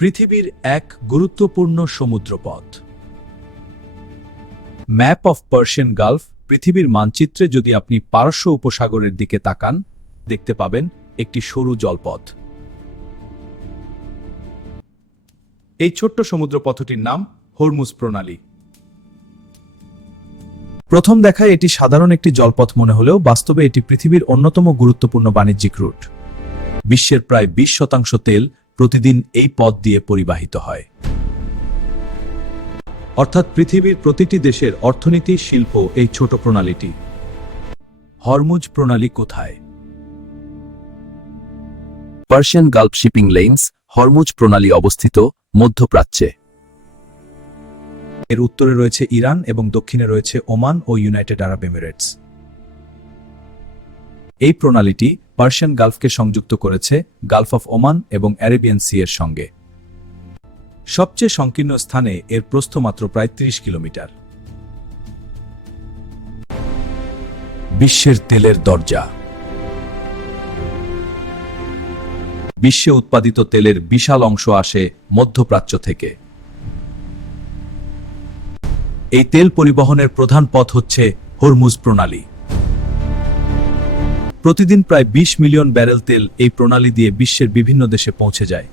পৃথিবীর এক গুরুত্বপূর্ণ সমুদ্রপথ। ম্যাপ অফ পার্সিয়ান গালফ পৃথিবীর মানচিত্রে যদি আপনি পারস্য উপসাগরের দিকে তাকান, দেখতে পাবেন একটি সরু জলপথ। এই ছোট্ট সমুদ্রপথটির নাম হরমুজ প্রণালী। প্রথম দেখায় এটি সাধারণ একটি জলপথ মনে হলেও বাস্তবে এটি পৃথিবীর অন্যতম গুরুত্বপূর্ণ বাণিজ্যিক রুট। বিশ্বের প্রায় 20% তেল প্রতিদিন এই পথ দিয়ে পরিবাহিত হয়। অর্থাৎ পৃথিবীর প্রতিটি দেশের অর্থনীতি, শিল্প এই ছোট প্রণালীটি। হরমুজ প্রণালী কোথায়? Persian Gulf shipping lens Hormuz প্রণালী অবস্থিত মধ্যপ্রাচ্যে। এর উত্তরে রয়েছে ইরান এবং দক্ষিণে রয়েছে ওমান ও ইউনাইটেড আরব এমিরেটস। এই প্রণালীটি পার্সিয়ান গালফকে সংযুক্ত করেছে গালফ অফ ওমান এবং অ্যারেবিয়ান সি এর সঙ্গে। সবচেয়ে সংকীর্ণ স্থানে এর প্রস্থ মাত্র প্রায় 30 কিলোমিটার। বিশ্বের তেলের দরজা। বিশ্বে উৎপাদিত তেলের বিশাল অংশ আসে মধ্যপ্রাচ্য থেকে। এই তেল পরিবহনের প্রধান পথ হচ্ছে হরমুজ প্রণালী। প্রতিদিন প্রায় 20 মিলিয়ন ব্যারেল তেল এই প্রণালী দিয়ে বিশ্বের বিভিন্ন দেশে পৌঁছে যায়।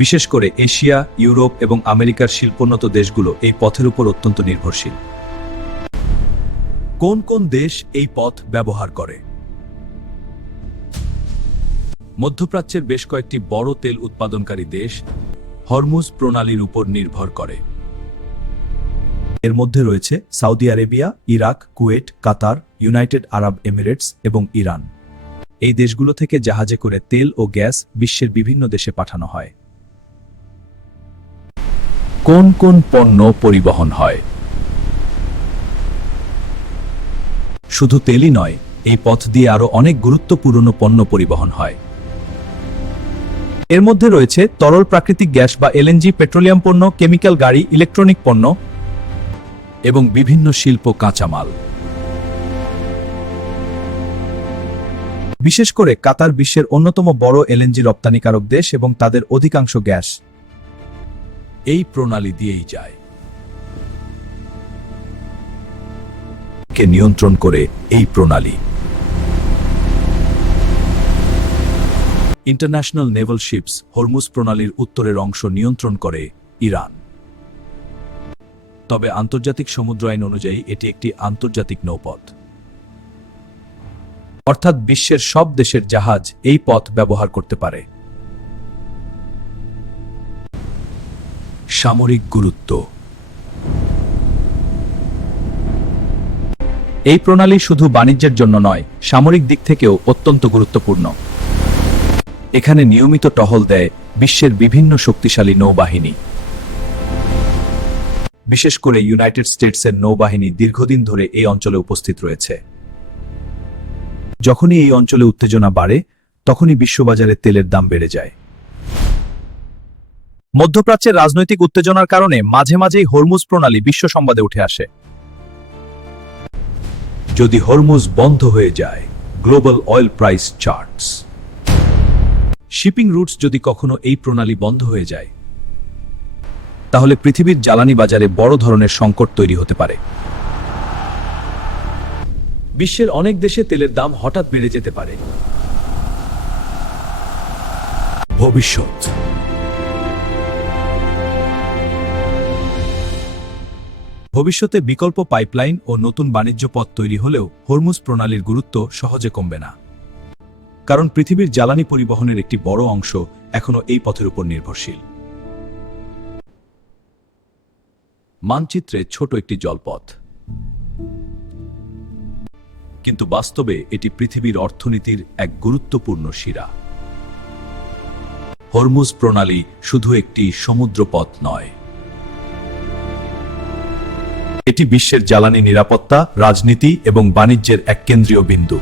বিশেষ করে এশিয়া, ইউরোপ এবং আমেরিকার শিল্পোন্নত দেশগুলো এই পথের উপর অত্যন্ত নির্ভরশীল। কোন কোন দেশ এই পথ ব্যবহার করে? মধ্যপ্রাচ্যের বেশ কয়েকটি বড় তেল উৎপাদনকারী দেশ হরমুজ প্রণালীর উপর নির্ভর করে। এর মধ্যে রয়েছে সৌদি আরবিয়া, ইরাক, কুয়েত, কাতার, ইউনাইটেড আরব এমিরেটস এবং ইরান। এই দেশগুলো থেকে জাহাজে করে তেল ও গ্যাস বিশ্বের বিভিন্ন দেশে পাঠানো হয়। কোন কোন পণ্য পরিবহন হয়? শুধু তেলই নয়, এই পথ দিয়ে আরো অনেক গুরুত্বপূর্ণ পণ্য পরিবহন হয়। এর মধ্যে রয়েছে তরল প্রাকৃতিক গ্যাস বা এলএনজি, পেট্রোলিয়াম পণ্য, কেমিক্যাল, গাড়ি, ইলেকট্রনিক পণ্য এবং বিভিন্ন শিল্প কাঁচামাল। বিশেষ করে কাতার বিশ্বের অন্যতম বড় এলএনজি রপ্তানিকারক দেশ এবং তাদের অধিকাংশ গ্যাস এই প্রণালী দিয়েই যায়। কে নিয়ন্ত্রণ করে এই প্রণালী? ইন্টারন্যাশনাল নেভাল শিপস হরমুজ প্রণালীর উত্তরের অংশ নিয়ন্ত্রণ করে ইরান। তবে আন্তর্জাতিক সমুদ্র আইন অনুযায়ী এটি একটি আন্তর্জাতিক নৌপথ। অর্থাৎ বিশ্বের সব দেশের জাহাজ এই পথ ব্যবহার করতে পারে। সামরিক গুরুত্ব। এই প্রণালী শুধু বাণিজ্যের জন্য নয়, সামরিক দিক থেকেও অত্যন্ত গুরুত্বপূর্ণ। এখানে নিয়মিত টহল দেয় বিশ্বের বিভিন্ন শক্তিশালী নৌবাহিনী। বিশেষ করে ইউনাইটেড স্টেটসের নৌবাহিনী দীর্ঘদিন ধরে এই অঞ্চলে উপস্থিত রয়েছে। যখনই এই অঞ্চলে উত্তেজনা বাড়ে, তখনই বিশ্ববাজারে তেলের দাম বেড়ে যায়। মধ্যপ্রাচ্যের রাজনৈতিক উত্তেজনার কারণে মাঝে মাঝেই হরমুজ প্রণালী বিশ্ব সংবাদে উঠে আসে। যদি হরমুজ বন্ধ হয়ে যায়, global oil price charts. Shipping roots যদি কখনো এই প্রণালী বন্ধ হয়ে যায়, তাহলে পৃথিবীর জ্বালানি বাজারে বড় ধরনের সংকট তৈরি হতে পারে। বিশ্বের অনেক দেশে তেলের দাম হঠাৎ বেড়ে যেতে পারে। ভবিষ্যৎ। ভবিষ্যতে বিকল্প পাইপলাইন ও নতুন বাণিজ্য পথ তৈরি হলেও হরমুজ প্রণালীর গুরুত্ব সহজে কমবে না। কারণ পৃথিবীর জ্বালানি পরিবহনের একটি বড় অংশ এখনো এই পথের উপর নির্ভরশীল। মানচিত্রে ছোট একটি জলপথ, কিন্তু বাস্তবে এটি পৃথিবীর অর্থনীতির এক গুরুত্বপূর্ণ শিরা। হরমুজ প্রণালী শুধু একটি সমুদ্রপথ নয়, এটি বিশ্বের জ্বালানি নিরাপত্তা, রাজনীতি এবং বাণিজ্যের এক কেন্দ্রীয় বিন্দু।